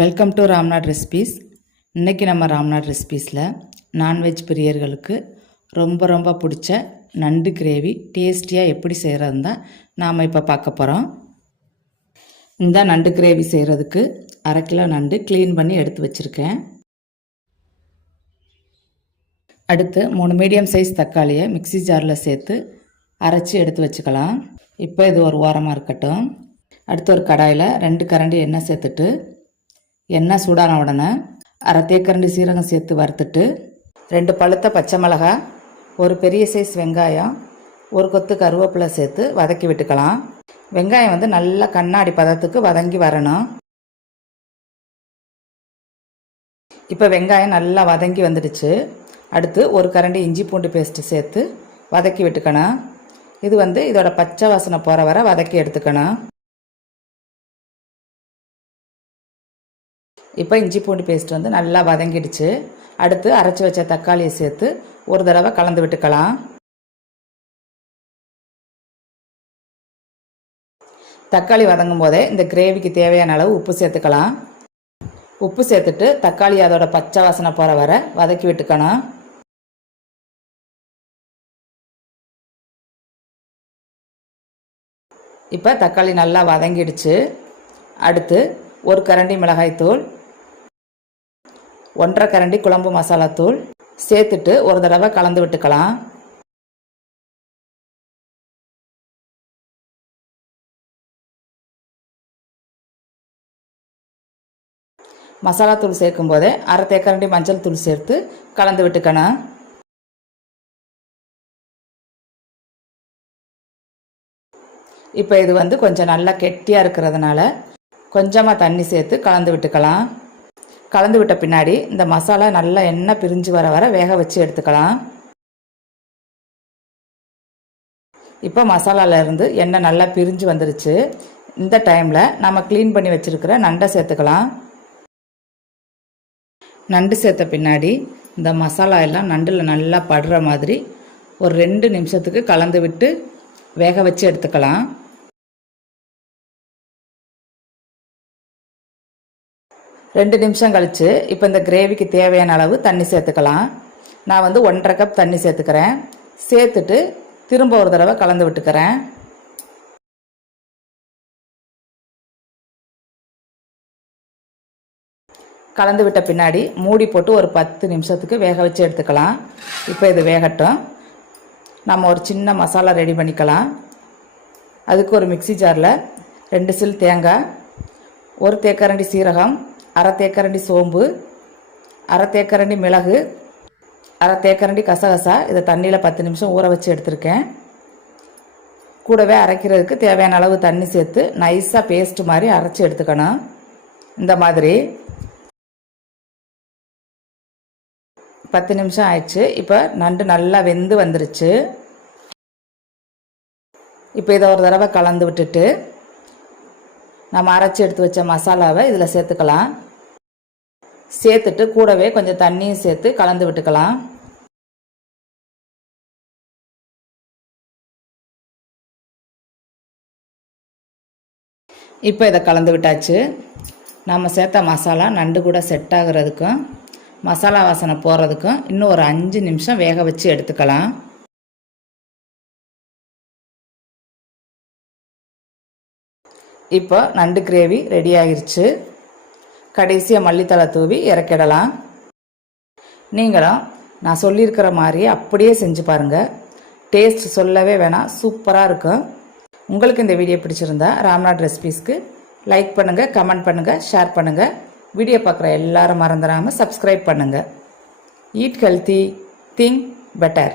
Welcome to Ramnad recipes இன்றைக்கி நம்ம Ramnad ரெசிபீஸில் non veg பிரியர்களுக்கு ரொம்ப ரொம்ப பிடிச்ச நண்டு கிரேவி டேஸ்டியாக எப்படி செய்கிறது தான் நாம் இப்போ பார்க்க போகிறோம் இந்த நண்டு கிரேவி செய்கிறதுக்கு அரை கிலோ நண்டு க்ளீன் பண்ணி எடுத்து வச்சுருக்கேன். அடுத்து மூணு மீடியம் சைஸ் தக்காளியை மிக்ஸி ஜாரில் சேர்த்து அரைச்சி எடுத்து வச்சுக்கலாம். இப்போ இது ஒரு ஓரமாக இருக்கட்டும். அடுத்து ஒரு கடாயில் ரெண்டு கரண்டி எண்ணெய் சேர்த்துட்டு எண்ணெய் சூடான உடனே அரை தேக்கரண்டி சீரகம் சேர்த்து வறுத்துட்டு ரெண்டு பழுத்த பச்சை மிளகாய் ஒரு பெரிய சைஸ் வெங்காயம் ஒரு கொத்து கருவேப்பிலை சேர்த்து வதக்கி விட்டுக்கலாம். வெங்காயம் வந்து நல்லா கண்ணாடி பதத்துக்கு வதங்கி வரணும். இப்போ வெங்காயம் நல்லா வதங்கி வந்துடுச்சு. அடுத்து ஒரு கரண்டி இஞ்சி பூண்டு பேஸ்ட்டு சேர்த்து வதக்கி விட்டுக்கணும். இது வந்து இதோட பச்சை வாசனை போகிற வரை வதக்கி எடுத்துக்கணும். இப்போ இஞ்சி பூண்டு பேஸ்ட் வந்து நல்லா வதங்கிடுச்சு. அடுத்து அரைச்சி வச்ச தக்காளியை சேர்த்து ஒரு தடவை கலந்து விட்டுக்கலாம். தக்காளி வதங்கும் போதே இந்த கிரேவிக்கு தேவையான அளவு உப்பு சேர்த்துக்கலாம். உப்பு சேர்த்துட்டு தக்காளி அதோட பச்சை வாசனை போகிற வர வதக்கி விட்டுக்கணும். இப்போ தக்காளி நல்லா வதங்கிடுச்சு. அடுத்து ஒரு கரண்டி மிளகாய்த்தூள் ஒன்றரை கரண்டி குழம்பு மசாலாத்தூள் சேர்த்துட்டு ஒரு தடவை கலந்து விட்டுக்கலாம். மசாலாத்தூள் சேர்க்கும் போதே அரை தேக்கரண்டி மஞ்சள் தூள் சேர்த்து கலந்து விட்டுக்கணும். இப்போ இது வந்து கொஞ்சம் நல்லா கெட்டியாக இருக்கிறதுனால கொஞ்சமாக தண்ணி சேர்த்து கலந்து விட்டுக்கலாம். கலந்து விட்ட பின்னாடி இந்த மசாலா நல்லா எண்ணெய் பிரிஞ்சு வர வர வேக வச்சு எடுத்துக்கலாம். இப்போ மசாலாவிலேருந்து எண்ணெய் நல்லா பிரிஞ்சு வந்துருச்சு. இந்த டைமில் நம்ம க்ளீன் பண்ணி வச்சுருக்கிற நண்டை சேர்த்துக்கலாம். நண்டு சேர்த்த பின்னாடி இந்த மசாலா எல்லாம் நண்டில் நல்லா படுற மாதிரி ஒரு ரெண்டு நிமிஷத்துக்கு கலந்து விட்டு வேக வச்சு எடுத்துக்கலாம். ரெண்டு நிமிஷம் கழித்து இப்போ இந்த கிரேவிக்கு தேவையான அளவு தண்ணி சேர்த்துக்கலாம். நான் வந்து ஒன்றரை கப் தண்ணி சேர்த்துக்கிறேன். சேர்த்துட்டு திரும்ப ஒரு தடவை கலந்து விட்டுக்கிறேன். கலந்து விட்ட பின்னாடி மூடி போட்டு ஒரு பத்து நிமிஷத்துக்கு வேக வச்சு எடுத்துக்கலாம். இப்போ இது வேகட்டும். நம்ம ஒரு சின்ன மசாலா ரெடி பண்ணிக்கலாம். அதுக்கு ஒரு மிக்சி ஜாரில் ரெண்டு சில் தேங்காய் ஒரு தேக்கரண்டி சீரகம் அரை தேக்கரண்டி சோம்பு அரை தேக்கரண்டி மிளகு அரை தேக்கரண்டி கசகசா இதை தண்ணியில் பத்து நிமிஷம் ஊற வச்சு எடுத்திருக்கேன். கூடவே அரைக்கிறதுக்கு தேவையான அளவு தண்ணி சேர்த்து நைஸாக பேஸ்ட் மாதிரி அரைச்சி எடுத்துக்கணும். இந்த மாதிரி. பத்து நிமிஷம் ஆயிடுச்சு. இப்போ நண்டு நல்லா வெந்து வந்துருச்சு. இப்போ இதை ஒரு தடவை கலந்து விட்டுட்டு நம்ம அரைச்சி எடுத்து வச்ச மசாலாவை இதில் சேர்த்துக்கலாம். சேர்த்துட்டு கூடவே கொஞ்சம் தண்ணியும் சேர்த்து கலந்து விட்டுக்கலாம். இப்போ இதை கலந்து விட்டாச்சு. நம்ம சேர்த்த மசாலா நண்டு கூட செட் ஆகுறதுக்கும் மசாலா வாசனை போகிறதுக்கும் இன்னும் ஒரு அஞ்சு நிமிஷம் வேக வச்சு எடுத்துக்கலாம். இப்போ நண்டு கிரேவி ரெடி ஆகிருச்சு கடைசியாக மல்லித்தலை தூவி இறக்கிடலாம். நீங்களும் நான் சொல்லியிருக்கிற மாதிரியே அப்படியே செஞ்சு பாருங்கள் டேஸ்ட் சொல்லவே வேணாம் சூப்பராக இருக்கும் உங்களுக்கு இந்த வீடியோ பிடிச்சிருந்தா ராம்நாட் ரெசிபீஸ்க்கு லைக் பண்ணுங்கள் கமெண்ட் பண்ணுங்கள் ஷேர் பண்ணுங்கள் வீடியோ பார்க்குற எல்லாரும் மறந்துடாமல் சப்ஸ்கிரைப் பண்ணுங்கள் ஈட் ஹெல்த்தி திங்க் பெட்டர்